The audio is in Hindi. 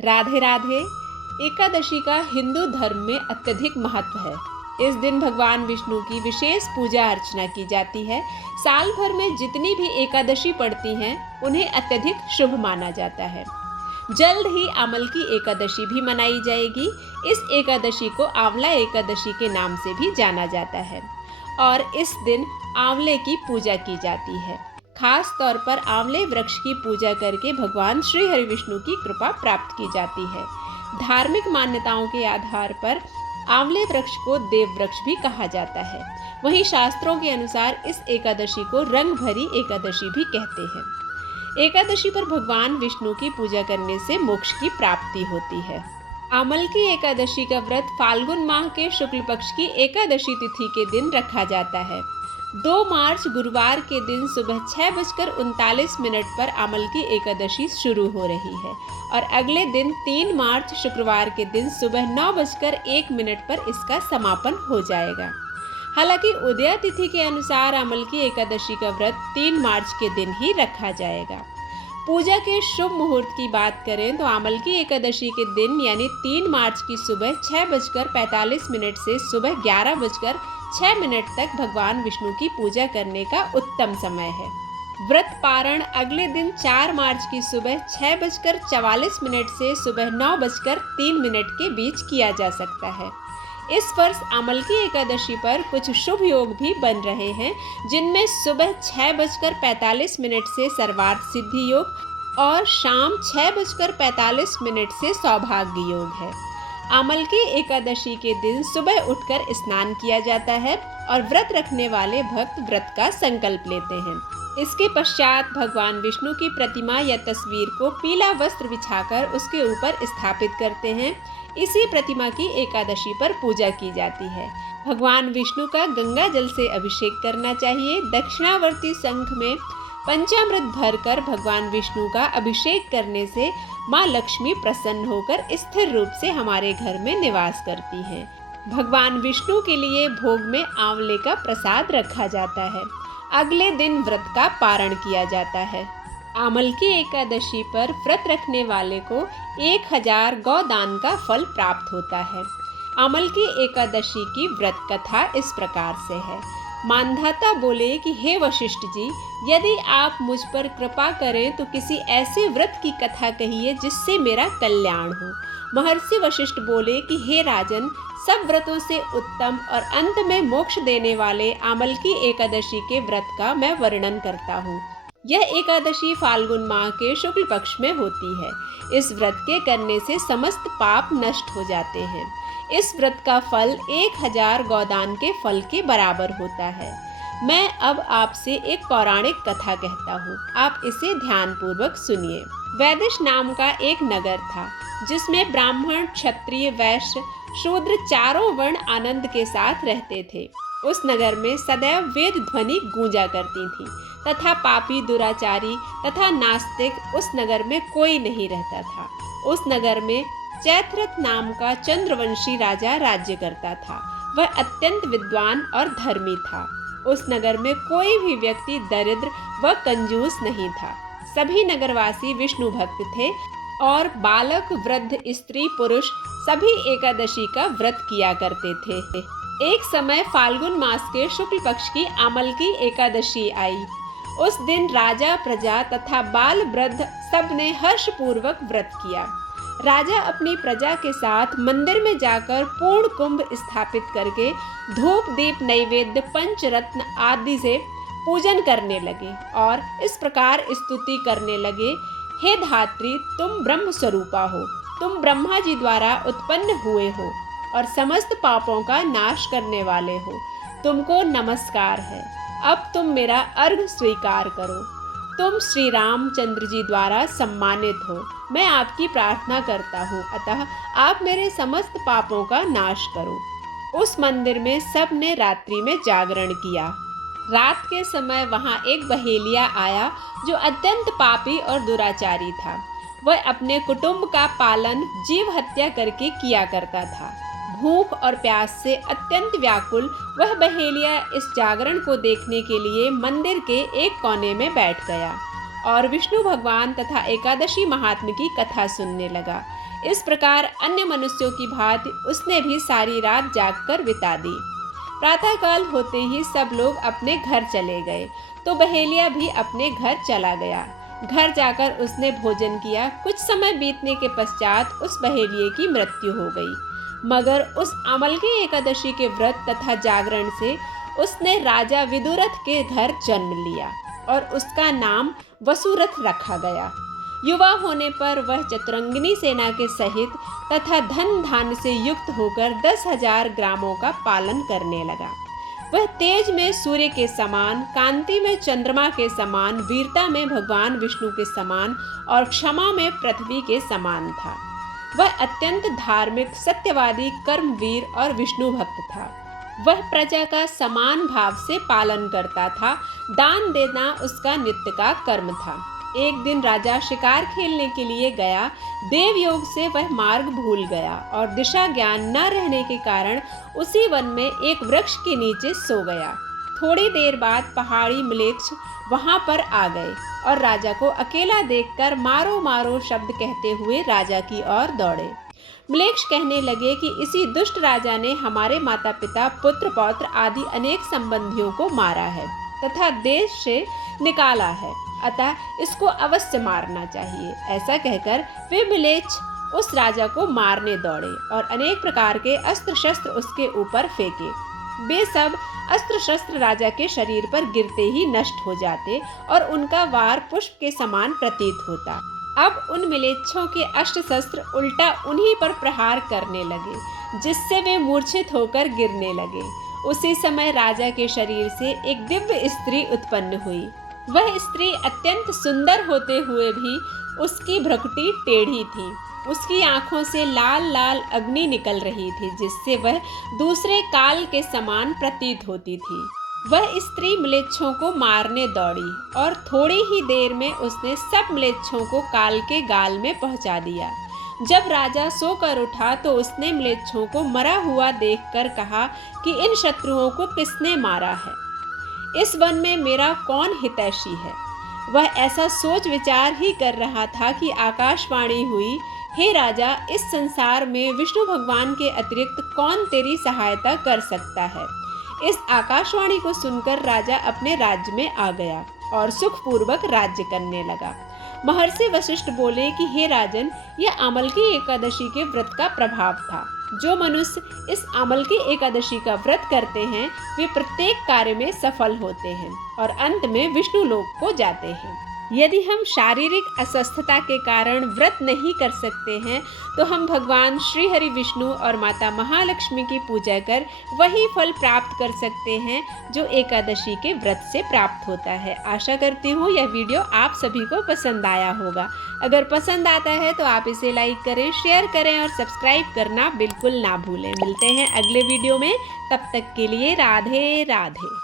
राधे राधे। एकादशी का हिंदू धर्म में अत्यधिक महत्व है। इस दिन भगवान विष्णु की विशेष पूजा अर्चना की जाती है। साल भर में जितनी भी एकादशी पड़ती हैं उन्हें अत्यधिक शुभ माना जाता है। जल्द ही आमल की एकादशी भी मनाई जाएगी। इस एकादशी को आंवला एकादशी के नाम से भी जाना जाता है और इस दिन आंवले की पूजा की जाती है। खास तौर पर आंवले वृक्ष की पूजा करके भगवान श्री हरि विष्णु की कृपा प्राप्त की जाती है। धार्मिक मान्यताओं के आधार पर आंवले वृक्ष को देव वृक्ष भी कहा जाता है। वहीं शास्त्रों के अनुसार इस एकादशी को रंग भरी एकादशी भी कहते हैं। एकादशी पर भगवान विष्णु की पूजा करने से मोक्ष की प्राप्ति होती है। आमल की एकादशी का व्रत फाल्गुन माह के शुक्ल पक्ष की एकादशी तिथि के दिन रखा जाता है। 2 मार्च गुरुवार के दिन सुबह 6:39 पर आमल की एकादशी शुरू हो रही है और अगले दिन 3 मार्च शुक्रवार के दिन सुबह 9:01 पर इसका समापन हो जाएगा। हालांकि उदया तिथि के अनुसार आमल की एकादशी का व्रत 3 मार्च के दिन ही रखा जाएगा। पूजा के शुभ मुहूर्त की बात करें तो आमल की एकादशी के दिन यानी 3 मार्च की सुबह 6:45 से सुबह 11:06 तक भगवान विष्णु की पूजा करने का उत्तम समय है। व्रत पारण अगले दिन 4 मार्च की सुबह 6:44 से सुबह 9:03 के बीच किया जा सकता है। इस वर्ष आमल की एकादशी पर कुछ शुभ योग भी बन रहे हैं, जिनमें सुबह 6:45 से सर्वार्थ सिद्धि योग और शाम 6:45 से सौभाग्य योग है। आमल की एकादशी के दिन सुबह उठकर स्नान किया जाता है और व्रत रखने वाले भक्त व्रत का संकल्प लेते हैं। इसके पश्चात भगवान विष्णु की प्रतिमा या तस्वीर को पीला वस्त्र बिछाकर उसके ऊपर स्थापित करते हैं। इसी प्रतिमा की एकादशी पर पूजा की जाती है। भगवान विष्णु का गंगा जल से अभिषेक करना चाहिए। दक्षिणावर्ती शंख में पंचामृत भरकर भगवान विष्णु का अभिषेक करने से माँ लक्ष्मी प्रसन्न होकर स्थिर रूप से हमारे घर में निवास करती हैं। भगवान विष्णु के लिए भोग में आंवले का प्रसाद रखा जाता है। अगले दिन व्रत का पारण किया जाता है। आमल की एकादशी पर व्रत रखने वाले को 1000 गौदान का फल प्राप्त होता है। आमल की एकादशी की व्रत कथा इस प्रकार से है। मानधाता बोले कि हे वशिष्ठ जी, यदि आप मुझ पर कृपा करें तो किसी ऐसे व्रत की कथा कहिए जिससे मेरा कल्याण हो। महर्षि वशिष्ठ बोले कि हे राजन, सब व्रतों से उत्तम और अंत में मोक्ष देने वाले आमल की एकादशी के व्रत का मैं वर्णन करता हूँ। यह एकादशी फाल्गुन माह के शुक्ल पक्ष में होती है। इस व्रत के करने से समस्त पाप नष्ट हो जाते हैं। इस व्रत का फल 1000 गौदान के फल के बराबर होता है। मैं अब आपसे एक पौराणिक कथा कहता हूँ, आप इसे ध्यान पूर्वक सुनिए। वैदिश नाम का एक नगर था जिसमें ब्राह्मण, क्षत्रिय, वैश्य, शूद्र चारों वर्ण आनंद के साथ रहते थे। उस नगर में सदैव वेद ध्वनि गूंजा करती थी तथा पापी, दुराचारी तथा नास्तिक उस नगर में कोई नहीं रहता था। उस नगर में चैत्रथ नाम का चंद्रवंशी राजा राज्य करता था। वह अत्यंत विद्वान और धर्मी था। उस नगर में कोई भी व्यक्ति दरिद्र व कंजूस नहीं था। सभी नगरवासी विष्णु भक्त थे और बालक, वृद्ध, स्त्री, पुरुष सभी एकादशी का व्रत किया करते थे। एक समय फाल्गुन मास के शुक्ल पक्ष की आमल की एकादशी आई। उस दिन राजा, प्रजा तथा बाल, वृद्ध सबने हर्षपूर्वक व्रत किया। राजा अपनी प्रजा के साथ मंदिर में जाकर पूर्ण कुंभ स्थापित करके धूप, दीप, नैवेद्य, पंचरत्न आदि से पूजन करने लगे और इस प्रकार स्तुति करने लगे, हे धात्री, तुम ब्रह्म स्वरूपा हो, तुम ब्रह्मा जी द्वारा उत्पन्न हुए हो और समस्त पापों का नाश करने वाले हो। तुमको नमस्कार है। अब तुम मेरा अर्घ स्वीकार करो। तुम श्री रामचंद्र जी द्वारा सम्मानित हो। मैं आपकी प्रार्थना करता हूँ, अतः आप मेरे समस्त पापों का नाश करो। उस मंदिर में सब ने रात्रि में जागरण किया। रात के समय वहाँ एक बहेलिया आया जो अत्यंत पापी और दुराचारी था। वह अपने कुटुंब का पालन जीव हत्या करके किया करता था। भूख और प्यास से अत्यंत व्याकुल वह बहेलिया इस जागरण को देखने के लिए मंदिर के एक कोने में बैठ गया। और विष्णु भगवान तथा एकादशी महात्म्य की कथा सुनने लगा। इस प्रकार अन्य मनुष्यों की भांति उसने भी सारी रात जागकर बिता दी। प्रातःकाल होते ही सब लोग अपने घर चले गए, तो बहेलिया भी अपने घर चला गया। घर जाकर उसने भोजन किया। कुछ समय बीतने के पश्चात उस बहेलिये की मृत्यु हो गई, मगर उस अमलकी एकादशी के व्रत तथा जागरण से उसने राजा विदुरथ के घर जन्म लिया और उसका नाम वसुरथ रखा गया। युवा होने पर वह चतुरंगिनी सेना के सहित तथा धन धान्य से युक्त होकर 10,000 ग्रामों का पालन करने लगा। वह तेज में सूर्य के समान, कांति में चंद्रमा के समान, वीरता में भगवान विष्णु के समान और क्षमा में पृथ्वी के समान था। वह अत्यंत धार्मिक, सत्यवादी, कर्मवीर और विष्णु भक्त था। वह प्रजा का समान भाव से पालन करता था। दान देना उसका नित्य का कर्म था। एक दिन राजा शिकार खेलने के लिए गया। देवयोग से वह मार्ग भूल गया और दिशा ज्ञान न रहने के कारण उसी वन में एक वृक्ष के नीचे सो गया। थोड़ी देर बाद पहाड़ी म्लेच्छ वहां पर आ गए और राजा को अकेला देखकर मारो मारो शब्द कहते हुए राजा की ओर दौड़े। म्लेच्छ कहने लगे कि इसी दुष्ट राजा ने हमारे माता पिता, पुत्र पौत्र आदि अनेक संबंधियों को मारा है तथा देश से निकाला है, अतः इसको अवश्य मारना चाहिए। ऐसा कहकर वे म्लेच्छ उस राजा को मारने दौड़े और अनेक प्रकार के अस्त्र शस्त्र उसके ऊपर फेंके। वे सब अस्त्र शस्त्र राजा के शरीर पर गिरते ही नष्ट हो जाते और उनका वार पुष्प के समान प्रतीत होता। अब उन म्लेच्छों के अस्त्र शस्त्र उल्टा उन्हीं पर प्रहार करने लगे, जिससे वे मूर्छित होकर गिरने लगे। उसी समय राजा के शरीर से एक दिव्य स्त्री उत्पन्न हुई। वह स्त्री अत्यंत सुंदर होते हुए भी उसकी भ्रुकुटी टेढ़ी थी। उसकी आंखों से लाल लाल अग्नि निकल रही थी, जिससे वह दूसरे काल के समान प्रतीत होती थी। वह स्त्री म्लेच्छों को मारने दौड़ी और थोड़ी ही देर में उसने सब म्लेच्छों को काल के गाल में पहुंचा दिया। जब राजा सोकर उठा तो उसने म्लेच्छों को मरा हुआ देखकर कहा कि इन शत्रुओं को किसने मारा है? इस वन में मेरा कौन हितैषी है? वह ऐसा सोच विचार ही कर रहा था कि आकाशवाणी हुई, हे राजा, इस संसार में विष्णु भगवान के अतिरिक्त कौन तेरी सहायता कर सकता है? इस आकाशवाणी को सुनकर राजा अपने राज्य में आ गया और सुखपूर्वक राज्य करने लगा। महर्षि वशिष्ठ बोले कि हे राजन, यह अमलकी एकादशी के व्रत का प्रभाव था। जो मनुष्य इस अमलकी एकादशी का व्रत करते हैं वे प्रत्येक कार्य में सफल होते हैं और अंत में विष्णु लोक को जाते हैं। यदि हम शारीरिक अस्वस्थता के कारण व्रत नहीं कर सकते हैं तो हम भगवान श्री हरि विष्णु और माता महालक्ष्मी की पूजा कर वही फल प्राप्त कर सकते हैं जो एकादशी के व्रत से प्राप्त होता है। आशा करती हूँ यह वीडियो आप सभी को पसंद आया होगा। अगर पसंद आता है तो आप इसे लाइक करें, शेयर करें और सब्सक्राइब करना बिल्कुल ना भूलें। मिलते हैं अगले वीडियो में, तब तक के लिए राधे राधे।